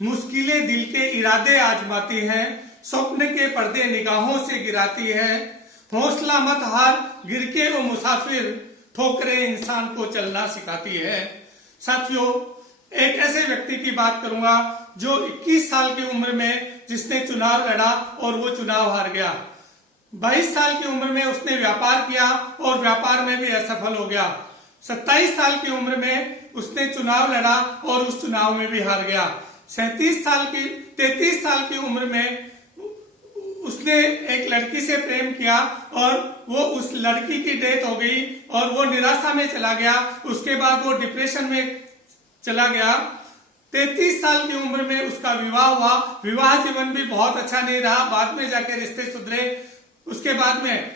मुश्किलें दिल के इरादे आजमाती हैं, स्वप्न के पर्दे निगाहों से गिराती है। हौसला मत हार, गिर के वो मुसाफिर, ठोकरें इंसान को चलना सिखाती है। साथियों, एक ऐसे व्यक्ति की बात करूंगा जो 21 साल की उम्र में जिसने चुनाव लड़ा और वो चुनाव हार गया। 22 साल की उम्र में उसने व्यापार किया और व्यापार में भी असफल हो गया। 27 साल की उम्र में उसने चुनाव लड़ा और उस चुनाव में भी हार गया। 33 साल की उम्र में उसने एक लड़की से प्रेम किया और वो उस लड़की की डेथ हो गई और वो निराशा में चला गया। उसके बाद वो डिप्रेशन में चला गया। 33 साल की उम्र में उसका विवाह हुआ। विवाह जीवन भी बहुत अच्छा नहीं रहा, बाद में जाके रिश्ते सुधरे। उसके बाद में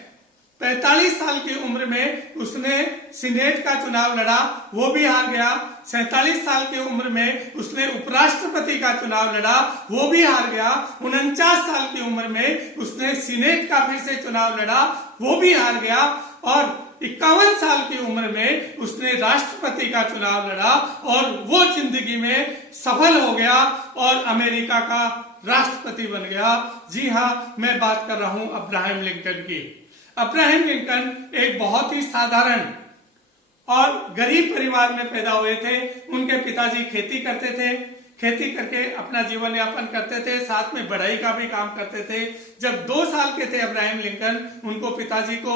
45 साल की उम्र में उसने सीनेट का चुनाव लड़ा, वो भी हार गया। 47 साल की उम्र में उसने उपराष्ट्रपति का चुनाव लड़ा, वो भी हार गया। 49 साल की उम्र में उसने सीनेट का फिर से चुनाव लड़ा, वो भी हार गया। और 51 साल की उम्र में उसने राष्ट्रपति का चुनाव लड़ा और वो जिंदगी में सफल हो गया और अमेरिका का राष्ट्रपति बन गया। जी हाँ, मैं बात कर रहा हूं अब्राहम लिंकन की। अब्राहम लिंकन एक बहुत ही साधारण और गरीब परिवार में पैदा हुए थे। उनके पिताजी खेती करते थे, खेती करके अपना जीवन यापन करते थे, साथ में बढ़ाई का भी काम करते थे। जब 2 साल के थे अब्राहम लिंकन, उनको पिताजी को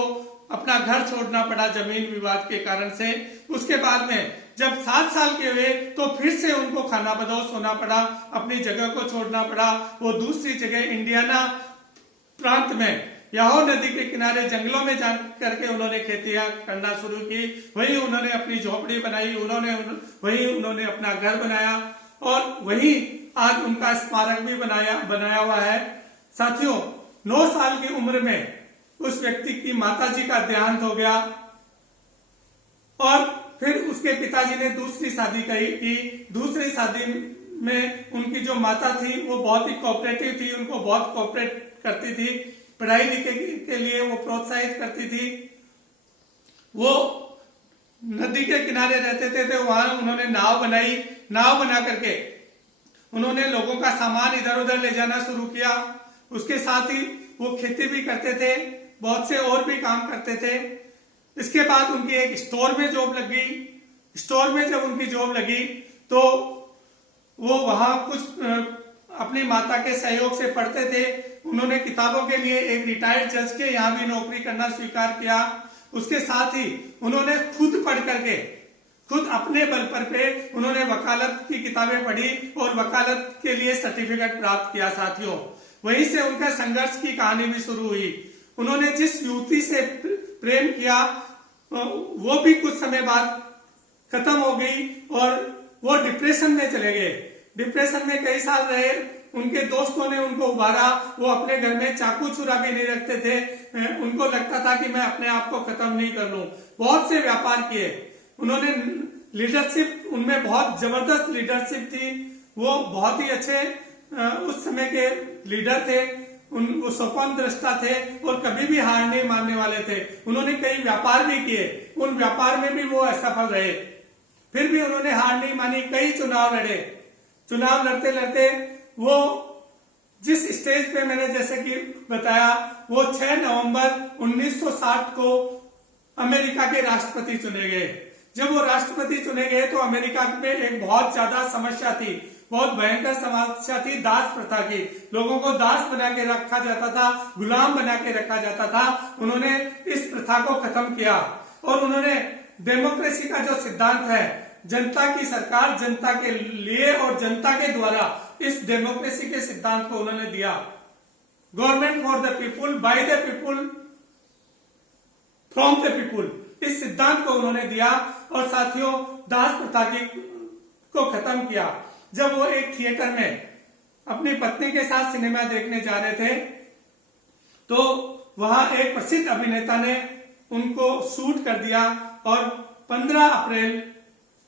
अपना घर छोड़ना पड़ा जमीन विवाद के कारण से। उसके बाद में जब 7 साल के हुए तो फिर से उनको खाना बदोश होना पड़ा, अपनी जगह को छोड़ना पड़ा। वो दूसरी जगह इंडियाना प्रांत में याहो नदी के किनारे जंगलों में जा करके उन्होंने खेतियां करना शुरू की। वहीं उन्होंने अपनी झोपड़ी बनाई, वहीं उन्होंने अपना घर बनाया और वहीं आज उनका स्मारक भी बनाया हुआ है। साथियों, 9 साल की उम्र में उस व्यक्ति की माताजी का देहांत हो गया और फिर उसके पिताजी ने दूसरी शादी की। दूसरी शादी में उनकी जो माता थी वो बहुत ही कोऑपरेटिव थी, उनको बहुत कोऑपरेट करती थी, पढ़ाई लिखे के लिए वो प्रोत्साहित करती थी। वो नदी के किनारे रहते थे, वहां उन्होंने नाव बनाई। नाव बना करके उन्होंने लोगों का सामान इधर उधर ले जाना शुरू किया। उसके साथ ही वो खेती भी करते थे, बहुत से और भी काम करते थे। इसके बाद उनकी एक स्टोर में जॉब लग गई। स्टोर में जब उनकी जॉब लगी तो वो वहां कुछ अपनी माता के सहयोग से पढ़ते थे। उन्होंने किताबों के लिए एक रिटायर्ड जज के यहाँ भी नौकरी करना स्वीकार किया। उसके साथ ही उन्होंने खुद पढ़ करके, खुद अपने बल पर पे उन्होंने वकालत की किताबें पढ़ी और वकालत के लिए सर्टिफिकेट प्राप्त किया। साथियों, वहीं से उनका संघर्ष की कहानी भी शुरू हुई। उन्होंने जिस युवती से प्रेम किया वो भी कुछ समय बाद खत्म हो गई और वो डिप्रेशन में चले गए। डिप्रेशन में कई साल रहे। उनके दोस्तों ने उनको उभारा। वो अपने घर में चाकू छुरा भी नहीं रखते थे। उनको लगता था कि मैं अपने आप को खत्म नहीं कर लूं। बहुत से व्यापार किए उन्होंने। लीडरशिप उनमें बहुत जबरदस्त लीडरशिप थी। वो बहुत ही अच्छे उस समय के लीडर थे। वो स्वप्न दृष्टा थे और कभी भी हार नहीं मानने वाले थे। उन्होंने कई व्यापार भी किए, उन व्यापार में भी वो असफल रहे। फिर भी उन्होंने हार नहीं मानी, कई चुनाव लड़े। चुनाव लड़ते लड़ते वो जिस स्टेज पे मैंने जैसे कि बताया, वो 6 नवंबर 1960 को अमेरिका के राष्ट्रपति चुने गए। जब वो राष्ट्रपति चुने गए तो अमेरिका में एक बहुत ज्यादा समस्या थी, बहुत भयंकर समस्या थी दास प्रथा की। लोगों को दास बना के रखा जाता था, गुलाम बना के रखा जाता था। उन्होंने इस प्रथा को खत्म किया और उन्होंने डेमोक्रेसी का जो सिद्धांत है, जनता की सरकार जनता के लिए और जनता के द्वारा, इस डेमोक्रेसी के सिद्धांत को उन्होंने दिया। Government for the people, by the people, from the people, इस सिद्धांत को उन्होंने दिया और साथियों दास प्रथा को खत्म किया। जब वो एक थिएटर में अपनी पत्नी के साथ सिनेमा देखने जा रहे थे तो वहां एक प्रसिद्ध अभिनेता ने उनको शूट कर दिया और 15 अप्रैल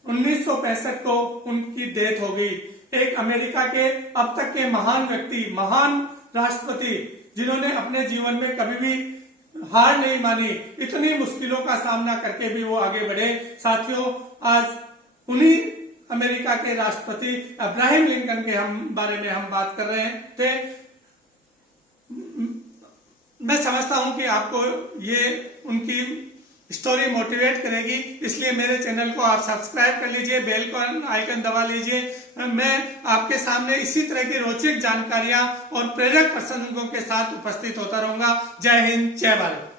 1965 को उनकी डेथ हो गई। एक अमेरिका के अब तक के महान व्यक्ति, महान राष्ट्रपति, जिन्होंने अपने जीवन में कभी भी हार नहीं मानी, इतनी मुश्किलों का सामना करके भी वो आगे बढ़े। साथियों, आज उन्हीं अमेरिका के राष्ट्रपति अब्राहम लिंकन के बारे में हम बात कर रहे थे। मैं समझता हूं कि आपको ये उनकी स्टोरी मोटिवेट करेगी, इसलिए मेरे चैनल को आप सब्सक्राइब कर लीजिए, बेल को आइकन दबा लीजिए। मैं आपके सामने इसी तरह की रोचक जानकारियां और प्रेरक प्रसंगों के साथ उपस्थित होता रहूंगा। जय हिंद, जय भारत।